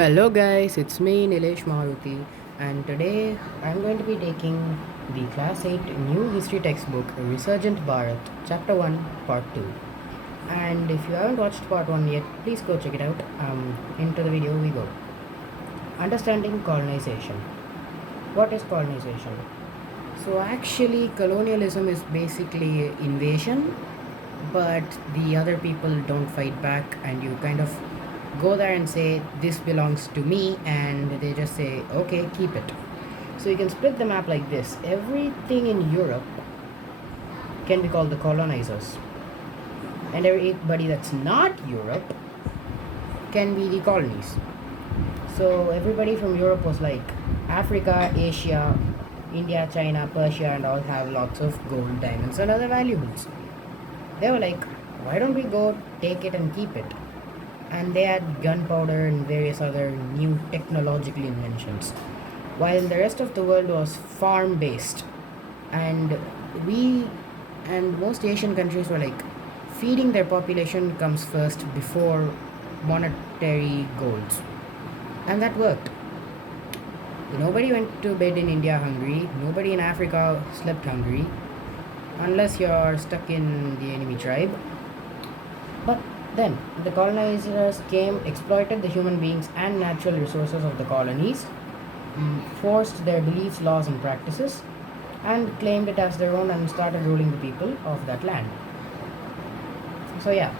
Hello guys, it's me Nilesh Maruti, and today I'm going to be taking the Class 8 new history textbook Resurgent Bharat, Chapter 1, Part 2. And if you haven't watched Part 1 yet, please go check it out. Into the video we go. Understanding colonization. What is colonization? So, actually, colonialism is basically invasion, but the other people don't fight back, and you kind of go there and say, this belongs to me, and they just say, okay, keep it. So, you can split the map like this. Everything in Europe can be called the colonizers, and everybody that's not Europe can be the colonies. So everybody from Europe was like Africa, Asia, India, China, Persia, and all have lots of gold, diamonds, and other valuables. They were like, why don't we go take it and keep it? And they had gunpowder and various other new technological inventions. While the rest of the world was farm based, and we and most Asian countries were like, feeding their population comes first before monetary goals. And that worked. Nobody went to bed in India hungry, nobody in Africa slept hungry, unless you're stuck in the enemy tribe. But then the colonizers came, exploited the human beings and natural resources of the colonies, forced their beliefs, laws, and practices, and claimed it as their own and started ruling the people of that land. So, yeah,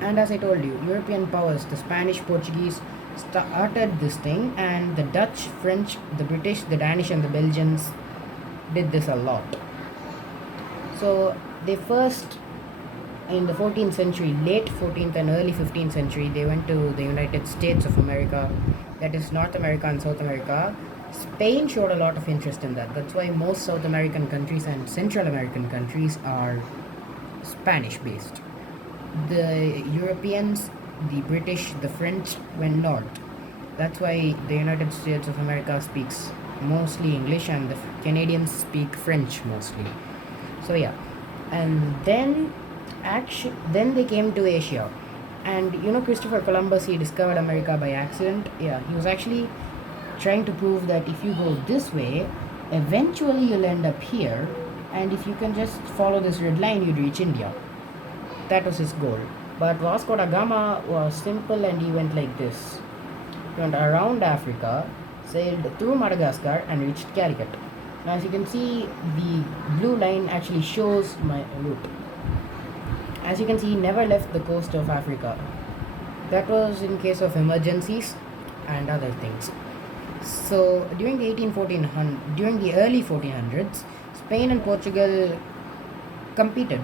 and as I told you, European powers, the Spanish, Portuguese, started this thing, and the Dutch, French, the British, the Danish, and the Belgians did this a lot. So, they first in the 14th century, late 14th and early 15th century, they went to the United States of America, that is North America and South America. Spain showed a lot of interest in that. That's why most South American countries and Central American countries are Spanish based. The Europeans, the British, the French went north. That's why the United States of America speaks mostly English and the Canadians speak French mostly. So yeah, and then they came to Asia, and Christopher Columbus, he discovered America by accident. Yeah, he was actually trying to prove that if you go this way, eventually you'll end up here, and if you can just follow this red line, you'd reach India. That was his goal. But Vasco da Gama was simple, and he went like this. He went around Africa, sailed through Madagascar, and reached Calicut. Now, as you can see, the blue line actually shows my route. As you can see, he never left the coast of Africa. That was in case of emergencies and other things. So during the early 1400s, Spain and Portugal competed,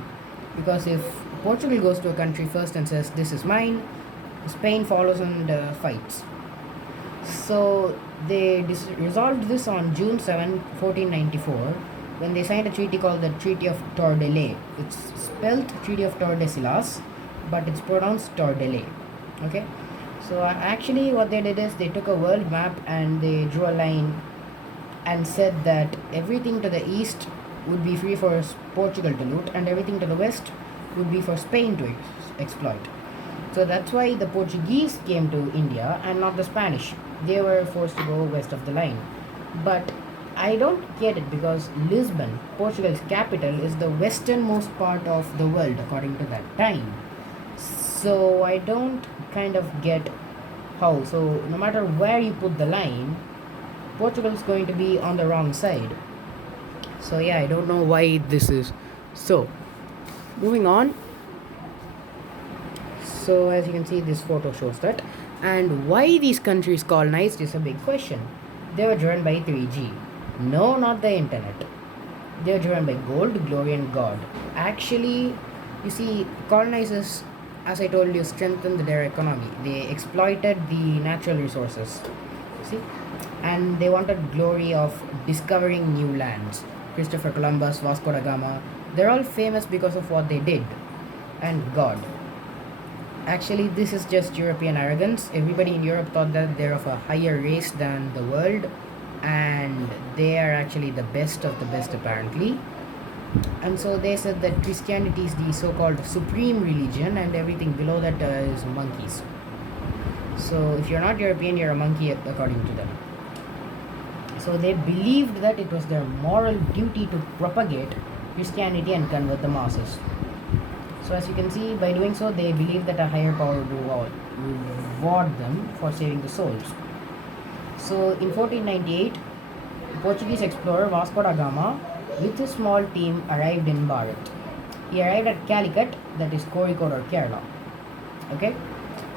because if Portugal goes to a country first and says, this is mine, Spain follows and fights. So they resolved this on June 7, 1494, when they signed a treaty called the Treaty of Tordesillas. It's spelled Treaty of Tordesillas, but it's pronounced Tordesillas. Okay? So actually what they did is they took a world map and they drew a line and said that everything to the east would be free for Portugal to loot, and everything to the west would be for Spain to exploit. So that's why the Portuguese came to India and not the Spanish. They were forced to go west of the line. But I don't get it, because Lisbon, Portugal's capital, is the westernmost part of the world according to that time. So I don't kind of get how. So no matter where you put the line, Portugal's going to be on the wrong side. So yeah, I don't know why this is so. Moving on. So as you can see, this photo shows that. And why these countries colonized is a big question. They were driven by 3G. No, not the internet. They were driven by gold, glory, and God. Actually, you see, colonizers, as I told you, strengthened their economy. They exploited the natural resources. See? And they wanted glory of discovering new lands. Christopher Columbus, Vasco da Gama, they're all famous because of what they did. And God. Actually, this is just European arrogance. Everybody in Europe thought that they're of a higher race than the world, and they are actually the best of the best, apparently. And so they said that Christianity is the so called supreme religion, and everything below that is monkeys. So if you're not European, you're a monkey according to them. So they believed that it was their moral duty to propagate Christianity and convert the masses. So as you can see, by doing so, they believed that a higher power would reward them for saving the souls. So in 1498, Portuguese explorer Vasco da Gama with his small team arrived in Bharat. He arrived at Calicut, that is Kozhikode or Kerala. Okay,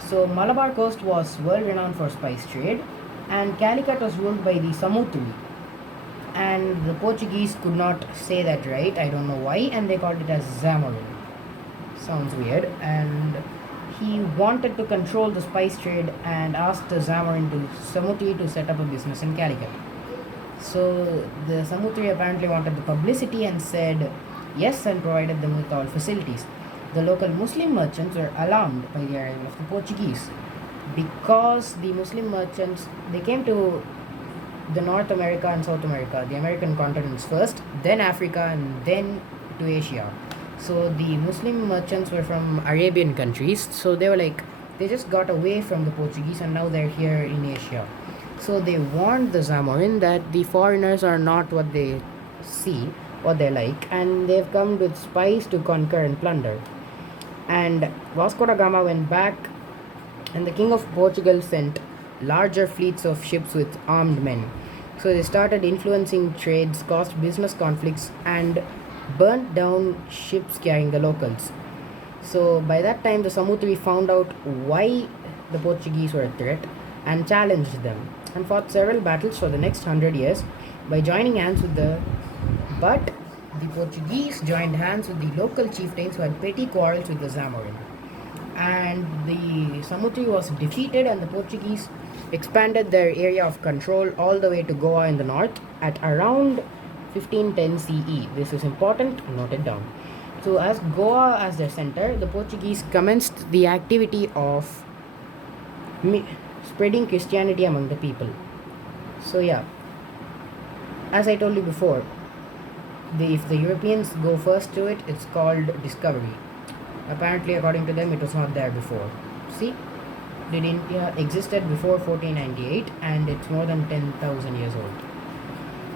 so Malabar coast was world renowned for spice trade, and Calicut was ruled by the Samutri. And the Portuguese could not say that right, I don't know why, and they called it as Zamorin. Sounds weird. And he wanted to control the spice trade and asked the Zamorin to Samutri to set up a business in Calicut. So the Samutri apparently wanted the publicity and said yes and provided them with all facilities. The local Muslim merchants were alarmed by the arrival of the Portuguese because the Muslim merchants, they came to the North America and South America, the American continents first, then Africa, and then to Asia. So the Muslim merchants were from Arabian countries, so they were like, they just got away from the Portuguese and now they're here in Asia. So they warned the Zamorin that the foreigners are not what they see, what they're like, and they've come with spies to conquer and plunder. And Vasco da Gama went back, and the King of Portugal sent larger fleets of ships with armed men. So they started influencing trades, caused business conflicts, and burnt down ships carrying the locals. So by that time, the Samutri found out why the Portuguese were a threat and challenged them, and fought several battles for the next 100 years by joining hands with the. But the Portuguese joined hands with the local chieftains who had petty quarrels with the Zamorin. And the Samutri was defeated, and the Portuguese expanded their area of control all the way to Goa in the north at around 1510 CE. This is important, note it down. So as Goa as their center, the Portuguese commenced the activity of spreading Christianity among the people. So yeah, as I told you before, if the Europeans go first to it, it's called discovery. Apparently, according to them, it was not there before. See, did India existed before 1498, and it's more than 10,000 years old.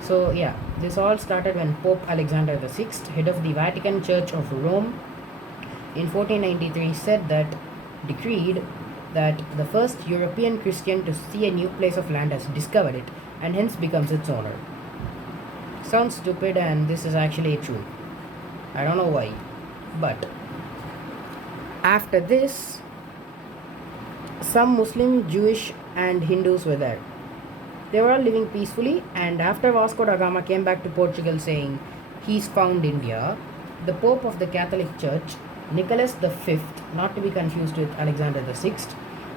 So yeah, this all started when Pope Alexander VI, head of the Vatican Church of Rome, in 1493 decreed that the first European Christian to see a new place of land has discovered it and hence becomes its owner. Sounds stupid, and this is actually true. I don't know why, but after this, some Muslim, Jewish, and Hindus were there. They were all living peacefully, and after Vasco da Gama came back to Portugal saying he's found India, the Pope of the Catholic Church, Nicholas V, not to be confused with Alexander VI,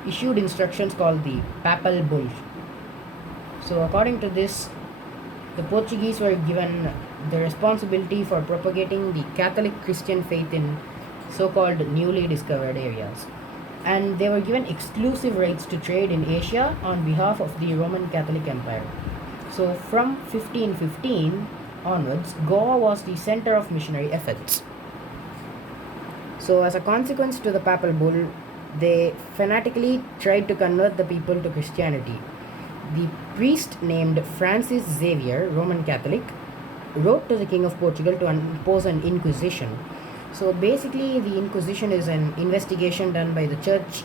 issued instructions called the Papal Bull. So according to this, the Portuguese were given the responsibility for propagating the Catholic Christian faith in so-called newly discovered areas. And they were given exclusive rights to trade in Asia on behalf of the Roman Catholic Empire. So from 1515 onwards, Goa was the center of missionary efforts. So as a consequence to the Papal Bull, they fanatically tried to convert the people to Christianity. The priest named Francis Xavier, Roman Catholic, wrote to the King of Portugal to impose an inquisition. So basically, the inquisition is an investigation done by the church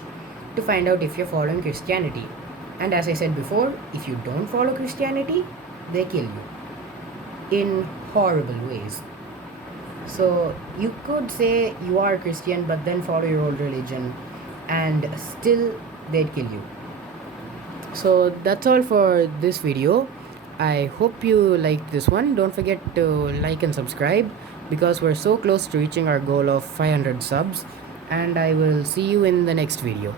to find out if you're following Christianity. And as I said before, if you don't follow Christianity, they kill you in horrible ways. So you could say you are a Christian but then follow your old religion, and still they'd kill you. So that's all for this video. I hope you liked this one. Don't forget to like and subscribe, because we're so close to reaching our goal of 500 subs, and I will see you in the next video.